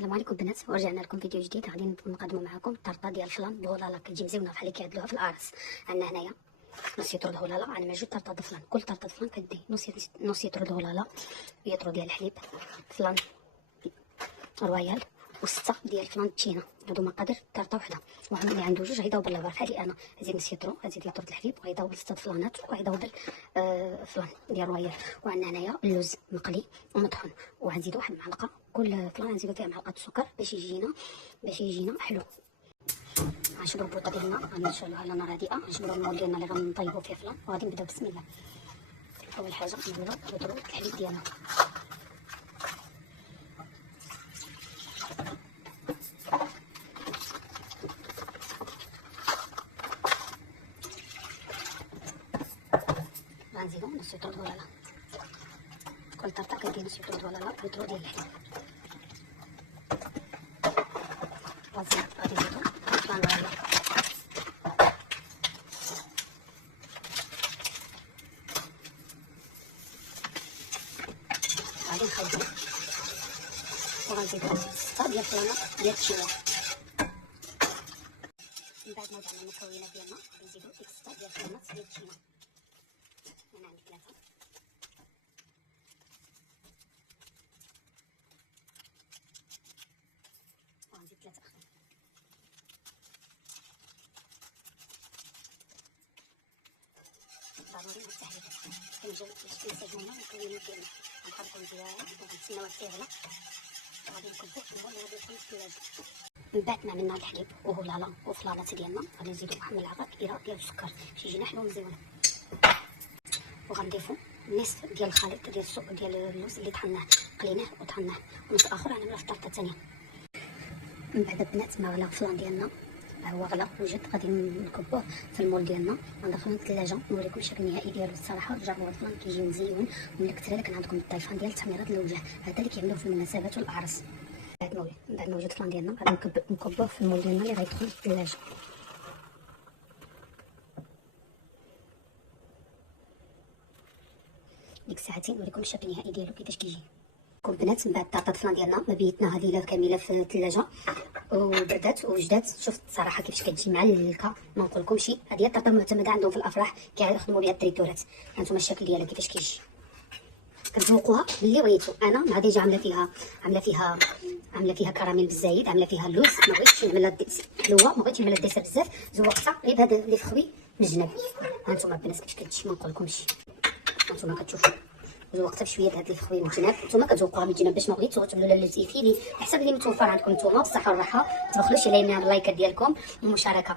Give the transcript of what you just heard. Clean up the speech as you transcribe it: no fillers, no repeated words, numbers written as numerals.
السلام عليكم البنات، ورجعنا لكم فيديو جديد. غادي نقدموا معكم الطرطه ديال الفلان بهلاله، كتجي مزيونه بحال اللي كيعدلوها في القرص. عندنا هنايا نص يطرو الهلاله، عندنا جوج طرطه د الفلان. كل طرطه د الفلان كدي نص يطرو الهلاله، يطرو ديال الحليب فلان رويال، و6 ديال فلان تشينا. هادو مقادير طرطه وحده. واحد اللي عنده جوج غيضاوب باللافا بحال انا، غيزيد نص يطرو، غيزيد يطرد الحليب، وغيضاوب 6 فلانات، وغيضاوب فلان ديال رويال. وعندنا هنايا اللوز مقلي ومطحون، وغنزيدو واحد المعلقه كل فلان، غنزيدو فيها معلقه السكر باش يجينا حلو. غنشبرو البوطه ديالنا، غنشعلوها على نار هادئه. غنشبرو المول ديالنا اللي غنطيبو فيه فلان، وغادي نبداو بسم الله. اول حاجه نضربو الحليب ديالنا، غنزيدو نص يطرو الهلاله. كل طرطه كدير نص يطرو الهلاله ويطرو ديال الحليب. غادي نزيدو فلان رويال، غادي نخلطو، وغنزيدو 6 ديال الفلانات ديال التشينا. من بعد ما وضعنا المكونات ديالنا غنزيدو ديك 6 ديال الفلانات ديال التشينا. انا عندي 3، وغنزيد 3 اخرين. ضروري التحليل كنسجلنا المكونات ديالنا، غنحركو مزيان وغنتسناو حتى يغلى، وغادي نكبو في المول اللي غادي يكون في الثلاجه. من بعد ما عملنا الحليب وهلاله وفلانات ديالنا، غادي نزيدو واحد الملعقه كبيره ديال السكر باش يجينا حلو مزيون، وغنضيفو نصف ديال الخليط ديال السوق ديال اللوز اللي طحناه، قليناه وطحناه، ونص اخر غنعملوه في الطرطه الثانيه. من بعد البنات ما غلا الفلان ديالنا، هو غلا وجد، غادي نكبوه في المول ديالنا، غندخلوه للثلاجه. نوريكم الشكل النهائي ديالو. الصراحه جربوا هاد الفلان كيجي مزيون وملكتر. لكن عندكم الطيفان ديال تحميرات الوجه، هذا اللي كيعملوه في المناسبات والاعراس. من بعد ما وجد الفلان ديالنا، غادي نكبوه في المول ديالنا اللي غيدخل للثلاجه. ديك الساعتين نوريكم الشكل النهائي ديالو كيفاش كيجي. البنات من بعد طرطه الفلان ديالنا ما بيتنا هذه كامله في الثلاجه وبردات ووجدات. شفت صراحه كيفاش كتجي معلكه، ما نقولكمش. هذه هي الطرطه المعتمده عندهم في الافراح، كيخدموا بها التريتورات. هانتوما الشكل ديالها كيفاش كيجي، كتذوقوها باللي بغيتو. انا مع ديجا عامله فيها كراميل بالزايد، عامله فيها اللوز. ما بغيتش نعملها حلوه، ما بغيتش نعملها الديسير بزاف، زوقتها غير بهذا اللي فخوي من الجناب. هانتوما البنات كيفاش كتجي، ما نقولكمش. هانتوما كتشوفوا زوقتها بشويه هاد الفخوي من الجناب. نتوما كتذوقوها من الجناب باش ما بغيتو تعملوا لها اللوز ايفيلي، حسب اللي متوفر عندكم نتوما. بالصحه والراحه، ما تبخلوش علينا باللايكات ديالكم والمشاركه.